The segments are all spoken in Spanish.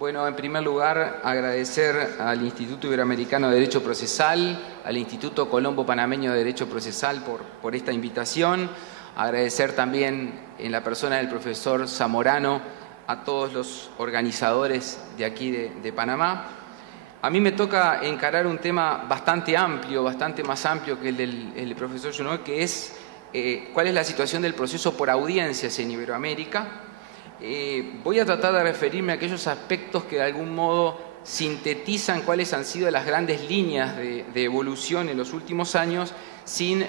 Bueno, en primer lugar, agradecer al Instituto Iberoamericano de Derecho Procesal, al Instituto Colombo Panameño de Derecho Procesal por esta invitación. Agradecer también, en la persona del profesor Zamorano, a todos los organizadores de aquí de Panamá. A mí me toca encarar un tema bastante amplio, bastante más amplio que el del profesor Junot, que es cuál es la situación del proceso por audiencias en Iberoamérica. Voy a tratar de referirme a aquellos aspectos que de algún modo sintetizan cuáles han sido las grandes líneas de evolución en los últimos años, sin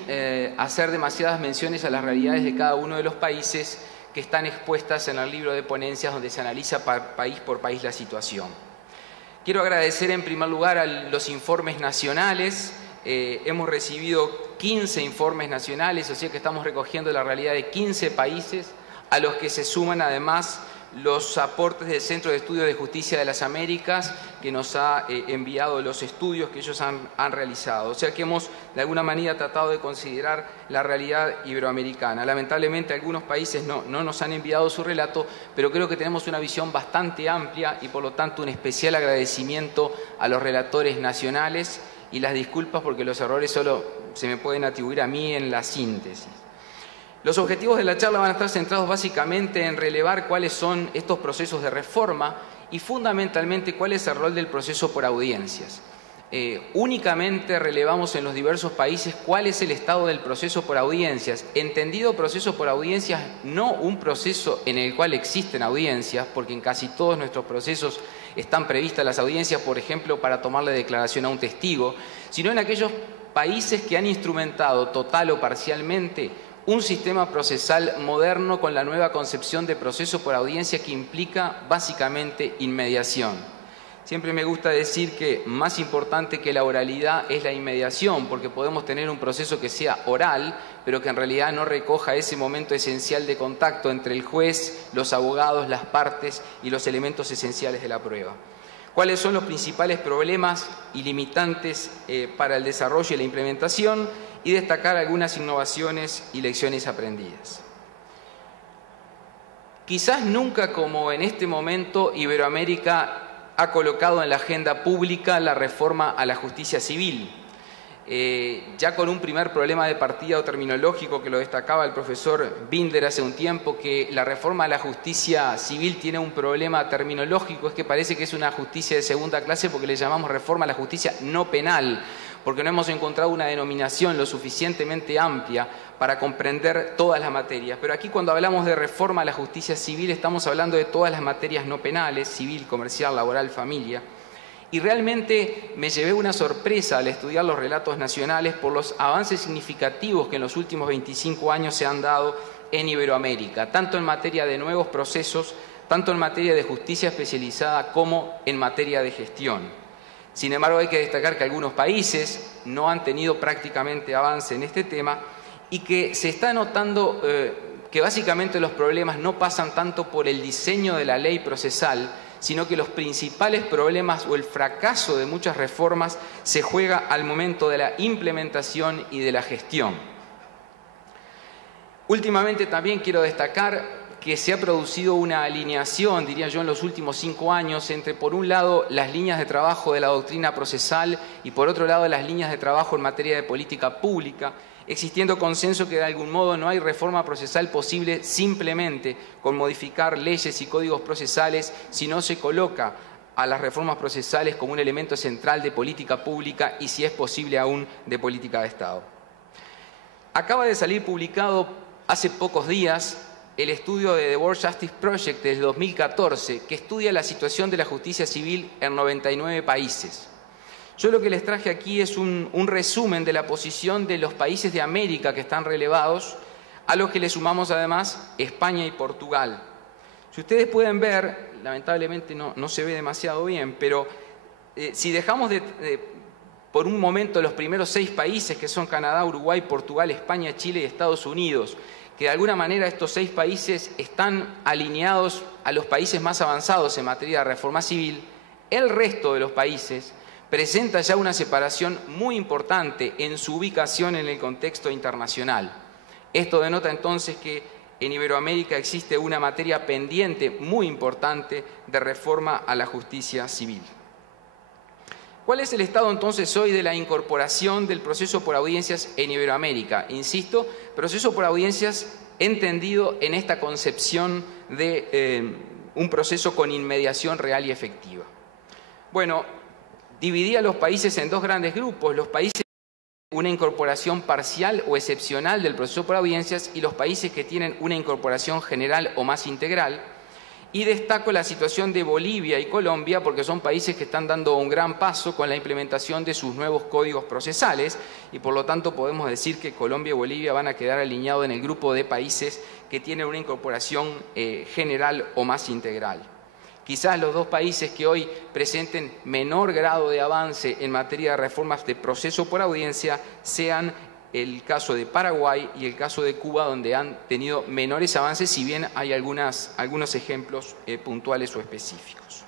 hacer demasiadas menciones a las realidades de cada uno de los países que están expuestas en el libro de ponencias donde se analiza país por país la situación. Quiero agradecer en primer lugar a los informes nacionales. Hemos recibido 15 informes nacionales, o sea que estamos recogiendo la realidad de 15 países, a los que se suman además los aportes del Centro de Estudios de Justicia de las Américas, que nos ha enviado los estudios que ellos han realizado. O sea que hemos de alguna manera tratado de considerar la realidad iberoamericana. Lamentablemente algunos países no nos han enviado su relato, pero creo que tenemos una visión bastante amplia y por lo tanto un especial agradecimiento a los relatores nacionales y las disculpas porque los errores solo se me pueden atribuir a mí en la síntesis. Los objetivos de la charla van a estar centrados básicamente en relevar cuáles son estos procesos de reforma y fundamentalmente cuál es el rol del proceso por audiencias. Únicamente relevamos en los diversos países cuál es el estado del proceso por audiencias. Entendido proceso por audiencias, no un proceso en el cual existen audiencias, porque en casi todos nuestros procesos están previstas las audiencias, por ejemplo, para tomarle declaración a un testigo, sino en aquellos países que han instrumentado total o parcialmente un sistema procesal moderno con la nueva concepción de proceso por audiencia que implica básicamente inmediación. Siempre me gusta decir que más importante que la oralidad es la inmediación, porque podemos tener un proceso que sea oral, pero que en realidad no recoja ese momento esencial de contacto entre el juez, los abogados, las partes y los elementos esenciales de la prueba. ¿Cuáles son los principales problemas y limitantes para el desarrollo y la implementación? Y destacar algunas innovaciones y lecciones aprendidas. Quizás nunca como en este momento Iberoamérica ha colocado en la agenda pública la reforma a la justicia civil. Ya con un primer problema de partida o terminológico que lo destacaba el profesor Binder hace un tiempo, que la reforma a la justicia civil tiene un problema terminológico, es que parece que es una justicia de segunda clase porque le llamamos reforma a la justicia no penal, porque no hemos encontrado una denominación lo suficientemente amplia para comprender todas las materias. Pero aquí cuando hablamos de reforma a la justicia civil estamos hablando de todas las materias no penales, civil, comercial, laboral, familia. Y realmente me llevé una sorpresa al estudiar los relatos nacionales por los avances significativos que en los últimos 25 años se han dado en Iberoamérica, tanto en materia de nuevos procesos, tanto en materia de justicia especializada como en materia de gestión. Sin embargo, hay que destacar que algunos países no han tenido prácticamente avance en este tema y que se está notando que básicamente los problemas no pasan tanto por el diseño de la ley procesal, sino que los principales problemas o el fracaso de muchas reformas se juega al momento de la implementación y de la gestión. Últimamente también quiero destacar que se ha producido una alineación, diría yo, en los últimos 5 años entre, por un lado, las líneas de trabajo de la doctrina procesal y, por otro lado, las líneas de trabajo en materia de política pública, existiendo consenso que de algún modo no hay reforma procesal posible simplemente con modificar leyes y códigos procesales si no se coloca a las reformas procesales como un elemento central de política pública y, si es posible aún, de política de Estado. Acaba de salir publicado hace pocos días el estudio de The World Justice Project del 2014, que estudia la situación de la justicia civil en 99 países. Yo lo que les traje aquí es un resumen de la posición de los países de América que están relevados, a los que le sumamos además España y Portugal. Si ustedes pueden ver, lamentablemente no se ve demasiado bien, pero si dejamos por un momento los primeros 6 países, que son Canadá, Uruguay, Portugal, España, Chile y Estados Unidos, que de alguna manera estos 6 países están alineados a los países más avanzados en materia de reforma civil, el resto de los países presenta ya una separación muy importante en su ubicación en el contexto internacional. Esto denota entonces que en Iberoamérica existe una materia pendiente muy importante de reforma a la justicia civil. ¿Cuál es el estado entonces hoy de la incorporación del proceso por audiencias en Iberoamérica? Insisto, proceso por audiencias entendido en esta concepción de un proceso con inmediación real y efectiva. Bueno, dividí a los países en dos grandes grupos, los países que tienen una incorporación parcial o excepcional del proceso por audiencias y los países que tienen una incorporación general o más integral. Y destaco la situación de Bolivia y Colombia porque son países que están dando un gran paso con la implementación de sus nuevos códigos procesales y por lo tanto podemos decir que Colombia y Bolivia van a quedar alineados en el grupo de países que tienen una incorporación general o más integral. Quizás los dos países que hoy presenten menor grado de avance en materia de reformas de proceso por audiencia sean el caso de Paraguay y el caso de Cuba, donde han tenido menores avances, si bien hay algunos ejemplos puntuales o específicos.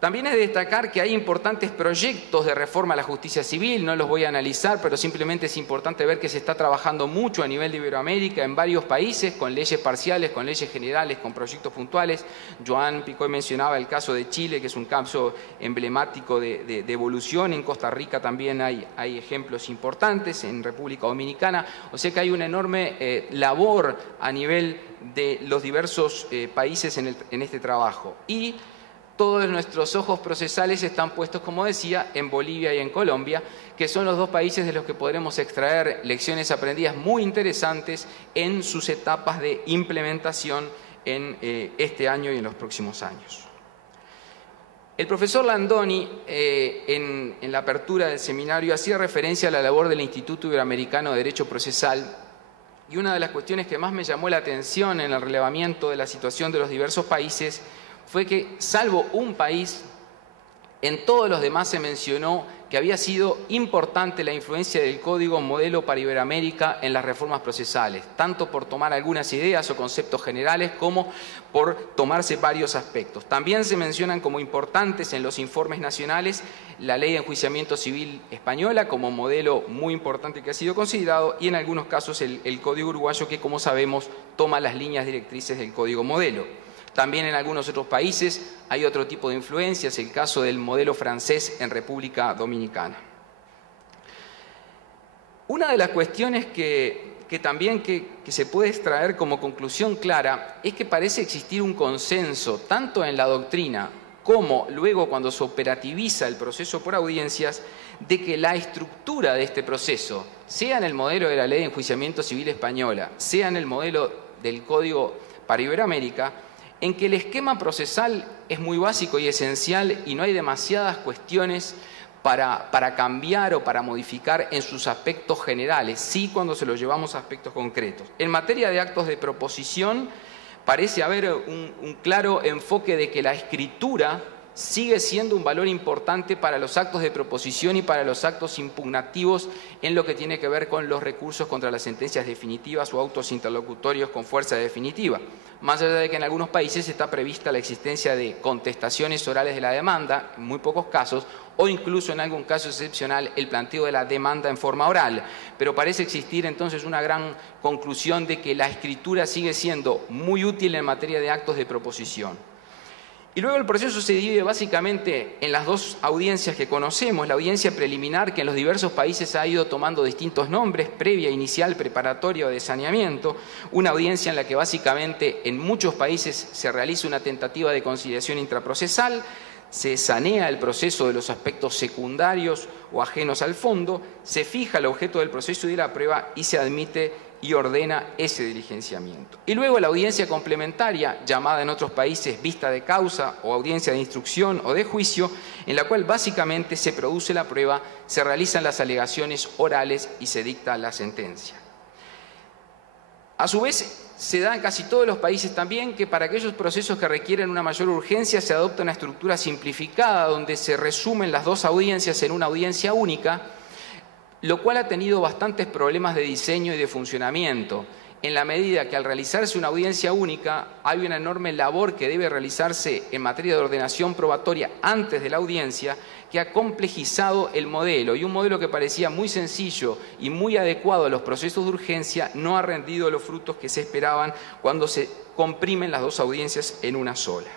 También es de destacar que hay importantes proyectos de reforma a la justicia civil, no los voy a analizar, pero simplemente es importante ver que se está trabajando mucho a nivel de Iberoamérica en varios países, con leyes parciales, con leyes generales, con proyectos puntuales. Joan Picoy mencionaba el caso de Chile, que es un caso emblemático de evolución. En Costa Rica también hay ejemplos importantes, en República Dominicana. O sea que hay una enorme labor a nivel de los diversos países en este trabajo. Y todos nuestros ojos procesales están puestos, como decía, en Bolivia y en Colombia, que son los dos países de los que podremos extraer lecciones aprendidas muy interesantes en sus etapas de implementación en este año y en los próximos años. El profesor Landoni, en la apertura del seminario, hacía referencia a la labor del Instituto Iberoamericano de Derecho Procesal y una de las cuestiones que más me llamó la atención en el relevamiento de la situación de los diversos países fue que, salvo un país, en todos los demás se mencionó que había sido importante la influencia del Código Modelo para Iberoamérica en las reformas procesales, tanto por tomar algunas ideas o conceptos generales como por tomarse varios aspectos. También se mencionan como importantes en los informes nacionales la Ley de Enjuiciamiento Civil española como modelo muy importante que ha sido considerado y en algunos casos el Código Uruguayo que, como sabemos, toma las líneas directrices del Código Modelo. También en algunos otros países hay otro tipo de influencias, el caso del modelo francés en República Dominicana. Una de las cuestiones que también se puede extraer como conclusión clara es que parece existir un consenso, tanto en la doctrina como luego cuando se operativiza el proceso por audiencias, de que la estructura de este proceso, sea en el modelo de la Ley de Enjuiciamiento Civil española, sea en el modelo del Código para Iberoamérica, en que el esquema procesal es muy básico y esencial y no hay demasiadas cuestiones para cambiar o para modificar en sus aspectos generales, sí cuando se lo llevamos a aspectos concretos. En materia de actos de proposición, parece haber un claro enfoque de que la escritura sigue siendo un valor importante para los actos de proposición y para los actos impugnativos en lo que tiene que ver con los recursos contra las sentencias definitivas o autos interlocutorios con fuerza definitiva. Más allá de que en algunos países está prevista la existencia de contestaciones orales de la demanda, en muy pocos casos, o incluso en algún caso excepcional el planteo de la demanda en forma oral. Pero parece existir entonces una gran conclusión de que la escritura sigue siendo muy útil en materia de actos de proposición. Y luego el proceso se divide básicamente en las dos audiencias que conocemos, la audiencia preliminar que en los diversos países ha ido tomando distintos nombres, previa, inicial, preparatoria o de saneamiento, una audiencia en la que básicamente en muchos países se realiza una tentativa de conciliación intraprocesal, se sanea el proceso de los aspectos secundarios o ajenos al fondo, se fija el objeto del proceso y de la prueba y se admite y ordena ese diligenciamiento. Y luego la audiencia complementaria, llamada en otros países vista de causa o audiencia de instrucción o de juicio, en la cual básicamente se produce la prueba, se realizan las alegaciones orales y se dicta la sentencia. A su vez, se da en casi todos los países también que para aquellos procesos que requieren una mayor urgencia se adopta una estructura simplificada donde se resumen las dos audiencias en una audiencia única, lo cual ha tenido bastantes problemas de diseño y de funcionamiento. en la medida que al realizarse una audiencia única hay una enorme labor que debe realizarse en materia de ordenación probatoria antes de la audiencia, que ha complejizado el modelo, y un modelo que parecía muy sencillo y muy adecuado a los procesos de urgencia no ha rendido los frutos que se esperaban cuando se comprimen las dos audiencias en una sola.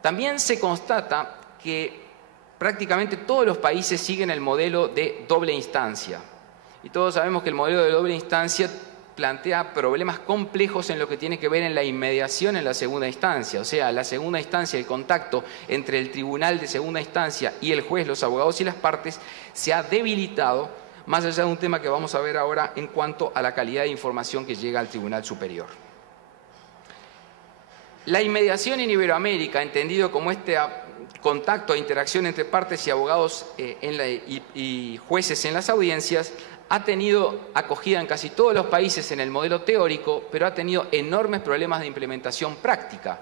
También se constata que prácticamente todos los países siguen el modelo de doble instancia, y todos sabemos que el modelo de doble instancia plantea problemas complejos en lo que tiene que ver en la inmediación en la segunda instancia. O sea, la segunda instancia, el contacto entre el tribunal de segunda instancia y el juez, los abogados y las partes, se ha debilitado, más allá de un tema que vamos a ver ahora en cuanto a la calidad de información que llega al Tribunal Superior. La inmediación en Iberoamérica, entendido como este contacto e interacción entre partes y abogados y jueces en las audiencias, ha tenido acogida en casi todos los países en el modelo teórico, pero ha tenido enormes problemas de implementación práctica,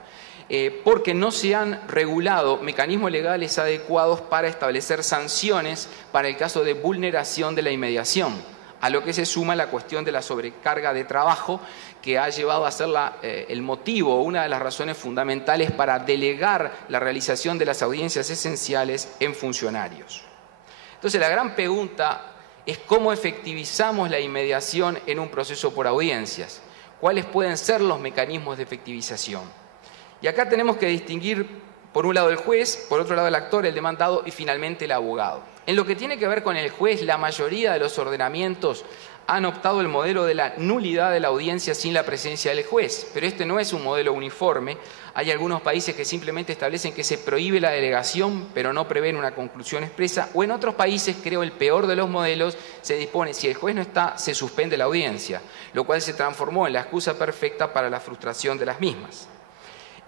porque no se han regulado mecanismos legales adecuados para establecer sanciones para el caso de vulneración de la inmediación, a lo que se suma la cuestión de la sobrecarga de trabajo, que ha llevado a ser el motivo, una de las razones fundamentales para delegar la realización de las audiencias esenciales en funcionarios. Entonces, la gran pregunta es cómo efectivizamos la inmediación en un proceso por audiencias. ¿Cuáles pueden ser los mecanismos de efectivización? Y acá tenemos que distinguir, por un lado, el juez, por otro lado, el actor, el demandado y finalmente el abogado. En lo que tiene que ver con el juez, la mayoría de los ordenamientos han optado el modelo de la nulidad de la audiencia sin la presencia del juez, pero este no es un modelo uniforme. Hay algunos países que simplemente establecen que se prohíbe la delegación, pero no prevén una conclusión expresa, o en otros países, creo el peor de los modelos, se dispone, si el juez no está, se suspende la audiencia, lo cual se transformó en la excusa perfecta para la frustración de las mismas.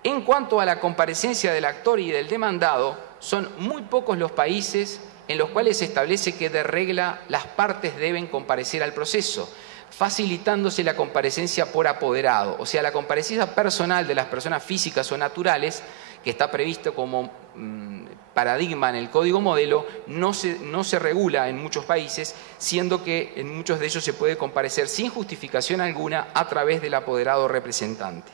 En cuanto a la comparecencia del actor y del demandado, son muy pocos los países en los cuales se establece que de regla las partes deben comparecer al proceso, facilitándose la comparecencia por apoderado, o sea, la comparecencia personal de las personas físicas o naturales, que está previsto como paradigma en el Código Modelo, no se regula en muchos países, siendo que en muchos de ellos se puede comparecer sin justificación alguna a través del apoderado representante.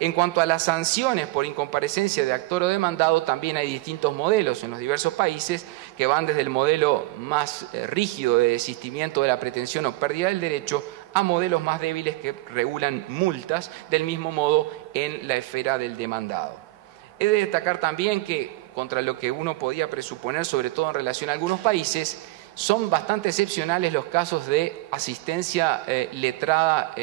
En cuanto a las sanciones por incomparecencia de actor o demandado, también hay distintos modelos en los diversos países que van desde el modelo más rígido de desistimiento de la pretensión o pérdida del derecho a modelos más débiles que regulan multas, del mismo modo en la esfera del demandado. He de destacar también que, contra lo que uno podía presuponer, sobre todo en relación a algunos países, son bastante excepcionales los casos de asistencia letrada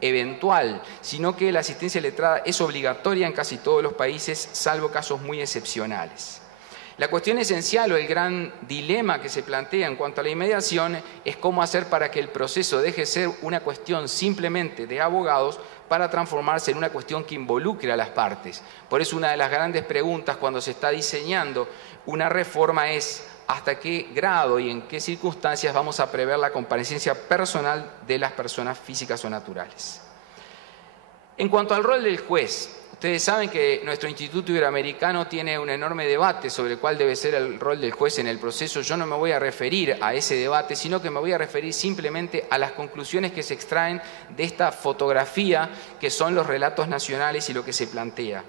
eventual, sino que la asistencia letrada es obligatoria en casi todos los países, salvo casos muy excepcionales. La cuestión esencial o el gran dilema que se plantea en cuanto a la inmediación es cómo hacer para que el proceso deje de ser una cuestión simplemente de abogados para transformarse en una cuestión que involucre a las partes. Por eso una de las grandes preguntas cuando se está diseñando una reforma es hasta qué grado y en qué circunstancias vamos a prever la comparecencia personal de las personas físicas o naturales. En cuanto al rol del juez, ustedes saben que nuestro Instituto Iberoamericano tiene un enorme debate sobre cuál debe ser el rol del juez en el proceso. Yo no me voy a referir a ese debate, sino que me voy a referir simplemente a las conclusiones que se extraen de esta fotografía que son los relatos nacionales y lo que se plantea.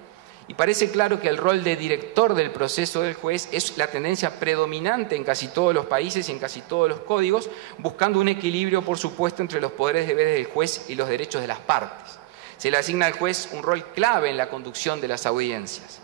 Y parece claro que el rol de director del proceso del juez es la tendencia predominante en casi todos los países y en casi todos los códigos, buscando un equilibrio, por supuesto, entre los poderes y deberes del juez y los derechos de las partes. Se le asigna al juez un rol clave en la conducción de las audiencias.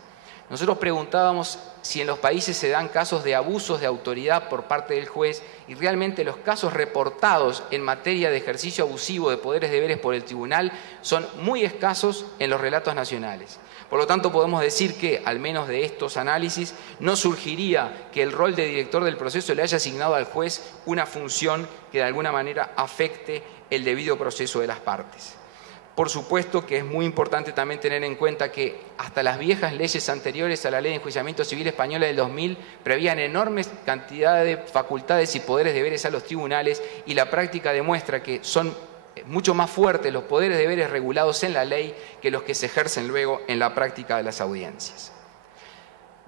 Nosotros preguntábamos si en los países se dan casos de abusos de autoridad por parte del juez y realmente los casos reportados en materia de ejercicio abusivo de poderes y deberes por el tribunal son muy escasos en los relatos nacionales. Por lo tanto, podemos decir que, al menos de estos análisis, no surgiría que el rol de director del proceso le haya asignado al juez una función que de alguna manera afecte el debido proceso de las partes. Por supuesto que es muy importante también tener en cuenta que hasta las viejas leyes anteriores a la Ley de Enjuiciamiento Civil Española del 2000 prevían enormes cantidades de facultades y poderes y deberes a los tribunales, y la práctica demuestra que son mucho más fuertes los poderes y deberes regulados en la ley que los que se ejercen luego en la práctica de las audiencias.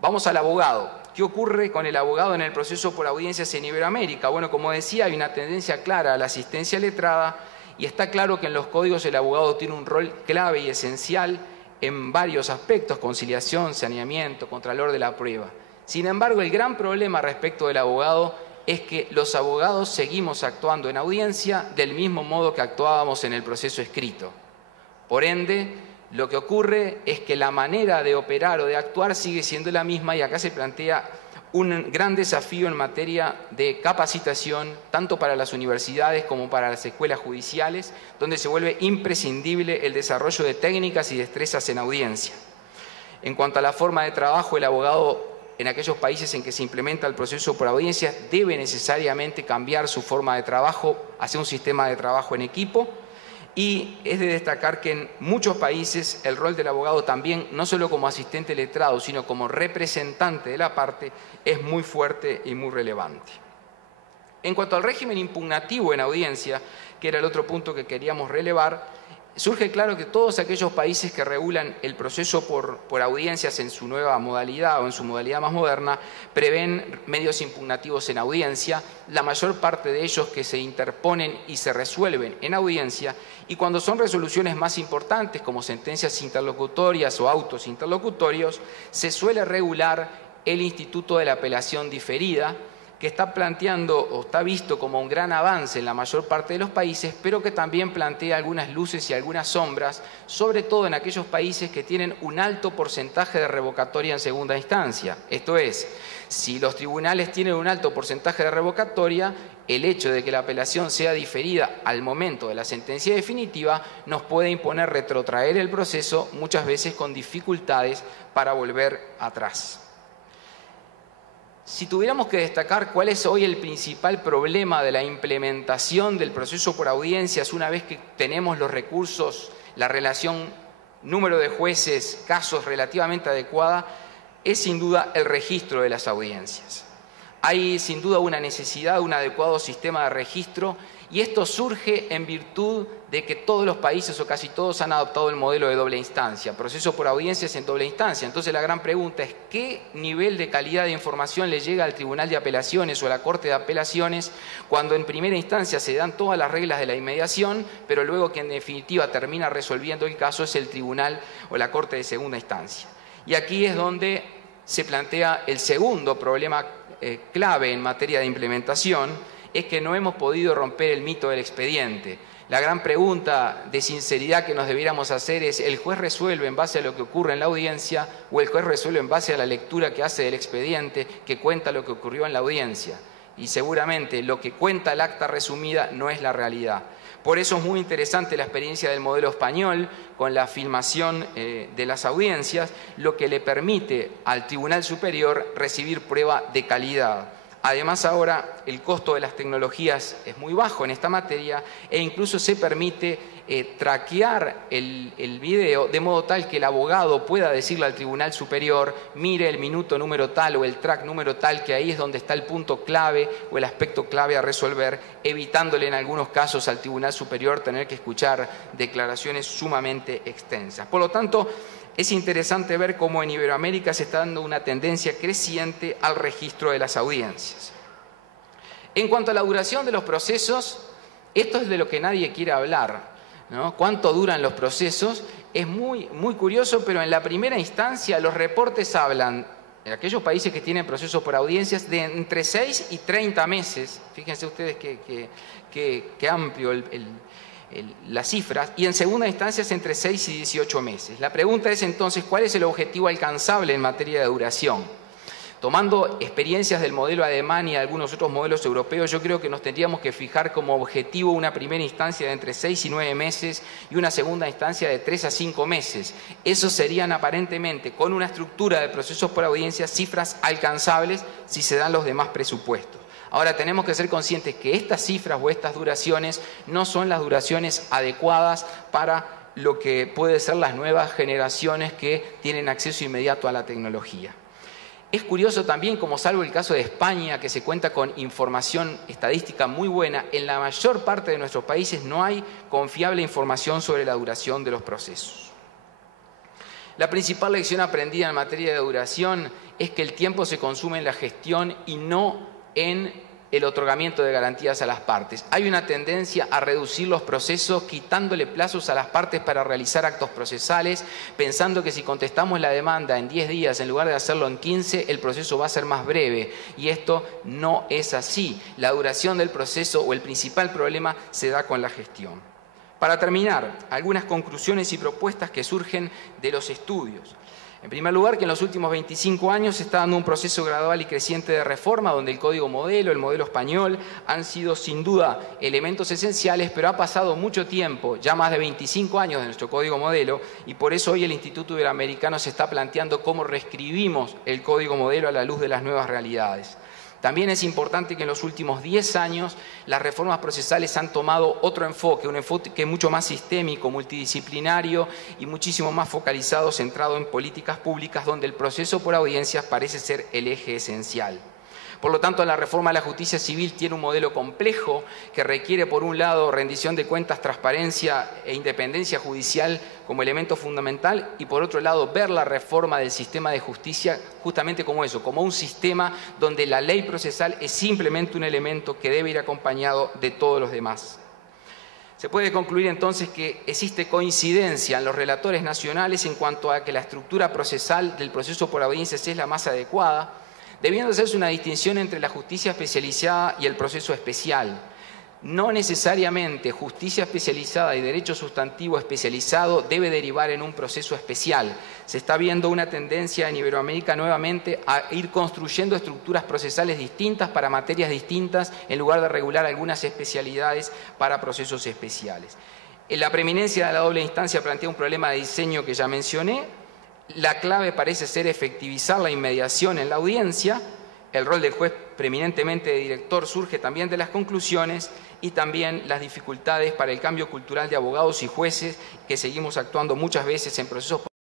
Vamos al abogado. ¿Qué ocurre con el abogado en el proceso por audiencias en Iberoamérica? Bueno, como decía, hay una tendencia clara a la asistencia letrada y está claro que en los códigos el abogado tiene un rol clave y esencial en varios aspectos: conciliación, saneamiento, contralor de la prueba. Sin embargo, el gran problema respecto del abogado es que los abogados seguimos actuando en audiencia del mismo modo que actuábamos en el proceso escrito. Por ende, lo que ocurre es que la manera de operar o de actuar sigue siendo la misma, y acá se plantea un gran desafío en materia de capacitación, tanto para las universidades como para las escuelas judiciales, donde se vuelve imprescindible el desarrollo de técnicas y destrezas en audiencia. En cuanto a la forma de trabajo, el abogado en aquellos países en que se implementa el proceso por audiencias debe necesariamente cambiar su forma de trabajo hacia un sistema de trabajo en equipo. Y es de destacar que en muchos países el rol del abogado también, no solo como asistente letrado, sino como representante de la parte, es muy fuerte y muy relevante. En cuanto al régimen impugnativo en audiencia, que era el otro punto que queríamos relevar, surge claro que todos aquellos países que regulan el proceso por audiencias en su nueva modalidad o en su modalidad más moderna prevén medios impugnativos en audiencia, la mayor parte de ellos que se interponen y se resuelven en audiencia, y cuando son resoluciones más importantes como sentencias interlocutorias o autos interlocutorios, se suele regular el instituto de la apelación diferida, que está planteando o está visto como un gran avance en la mayor parte de los países, pero que también plantea algunas luces y algunas sombras, sobre todo en aquellos países que tienen un alto porcentaje de revocatoria en segunda instancia. Esto es, si los tribunales tienen un alto porcentaje de revocatoria, el hecho de que la apelación sea diferida al momento de la sentencia definitiva nos puede imponer retrotraer el proceso, muchas veces con dificultades para volver atrás. Si tuviéramos que destacar cuál es hoy el principal problema de la implementación del proceso por audiencias una vez que tenemos los recursos, la relación número de jueces, casos relativamente adecuada, es sin duda el registro de las audiencias. Hay sin duda una necesidad de un adecuado sistema de registro, y esto surge en virtud de que todos los países o casi todos han adoptado el modelo de doble instancia, proceso por audiencias en doble instancia. Entonces la gran pregunta es ¿qué nivel de calidad de información le llega al Tribunal de Apelaciones o a la Corte de Apelaciones cuando en primera instancia se dan todas las reglas de la inmediación, pero luego que en definitiva termina resolviendo el caso es el Tribunal o la Corte de segunda instancia? Y aquí es donde se plantea el segundo problema clave en materia de implementación, es que no hemos podido romper el mito del expediente. La gran pregunta de sinceridad que nos debiéramos hacer es: ¿el juez resuelve en base a lo que ocurre en la audiencia o el juez resuelve en base a la lectura que hace del expediente que cuenta lo que ocurrió en la audiencia? Y seguramente lo que cuenta el acta resumida no es la realidad. Por eso es muy interesante la experiencia del modelo español con la filmación de las audiencias, lo que le permite al Tribunal Superior recibir prueba de calidad. Además, ahora el costo de las tecnologías es muy bajo en esta materia e incluso se permite traquear el video de modo tal que el abogado pueda decirle al Tribunal Superior: mire el minuto número tal o el track número tal, que ahí es donde está el punto clave o el aspecto clave a resolver, evitándole en algunos casos al Tribunal Superior tener que escuchar declaraciones sumamente extensas. Por lo tanto, es interesante ver cómo en Iberoamérica se está dando una tendencia creciente al registro de las audiencias. En cuanto a la duración de los procesos, esto es de lo que nadie quiere hablar, ¿no? ¿Cuánto duran los procesos? Es muy curioso, pero en la primera instancia los reportes hablan, en aquellos países que tienen procesos por audiencias, de entre 6 y 30 meses. Fíjense ustedes qué amplio las cifras, y en segunda instancia es entre 6 y 18 meses. La pregunta es entonces, ¿cuál es el objetivo alcanzable en materia de duración? Tomando experiencias del modelo alemán y algunos otros modelos europeos, yo creo que nos tendríamos que fijar como objetivo una primera instancia de entre 6 y 9 meses y una segunda instancia de 3 a 5 meses. Esos serían aparentemente, con una estructura de procesos por audiencia, cifras alcanzables si se dan los demás presupuestos. Ahora, tenemos que ser conscientes que estas cifras o estas duraciones no son las duraciones adecuadas para lo que puede ser las nuevas generaciones que tienen acceso inmediato a la tecnología. Es curioso también, como salvo el caso de España, que se cuenta con información estadística muy buena, en la mayor parte de nuestros países no hay confiable información sobre la duración de los procesos. La principal lección aprendida en materia de duración es que el tiempo se consume en la gestión y no en el otorgamiento de garantías a las partes. Hay una tendencia a reducir los procesos quitándole plazos a las partes para realizar actos procesales, pensando que si contestamos la demanda en 10 días en lugar de hacerlo en 15, el proceso va a ser más breve. Y esto no es así. La duración del proceso o el principal problema se da con la gestión. Para terminar, algunas conclusiones y propuestas que surgen de los estudios. En primer lugar, que en los últimos 25 años se está dando un proceso gradual y creciente de reforma, donde el Código Modelo, el modelo español, han sido sin duda elementos esenciales, pero ha pasado mucho tiempo, ya más de 25 años de nuestro Código Modelo, y por eso hoy el Instituto Iberoamericano se está planteando cómo reescribimos el Código Modelo a la luz de las nuevas realidades. También es importante que en los últimos 10 años las reformas procesales han tomado otro enfoque, un enfoque mucho más sistémico, multidisciplinario y muchísimo más focalizado, centrado en políticas públicas, donde el proceso por audiencias parece ser el eje esencial. Por lo tanto, la reforma de la justicia civil tiene un modelo complejo que requiere, por un lado, rendición de cuentas, transparencia e independencia judicial como elemento fundamental y, por otro lado, ver la reforma del sistema de justicia justamente como eso, como un sistema donde la ley procesal es simplemente un elemento que debe ir acompañado de todos los demás. Se puede concluir entonces que existe coincidencia en los relatores nacionales en cuanto a que la estructura procesal del proceso por audiencias es la más adecuada, debiendo hacerse una distinción entre la justicia especializada y el proceso especial. No necesariamente justicia especializada y derecho sustantivo especializado debe derivar en un proceso especial. Se está viendo una tendencia en Iberoamérica nuevamente a ir construyendo estructuras procesales distintas para materias distintas en lugar de regular algunas especialidades para procesos especiales. En la preeminencia de la doble instancia plantea un problema de diseño que ya mencioné. La clave parece ser efectivizar la inmediación en la audiencia. El rol del juez preeminentemente de director surge también de las conclusiones y también las dificultades para el cambio cultural de abogados y jueces que seguimos actuando muchas veces en procesos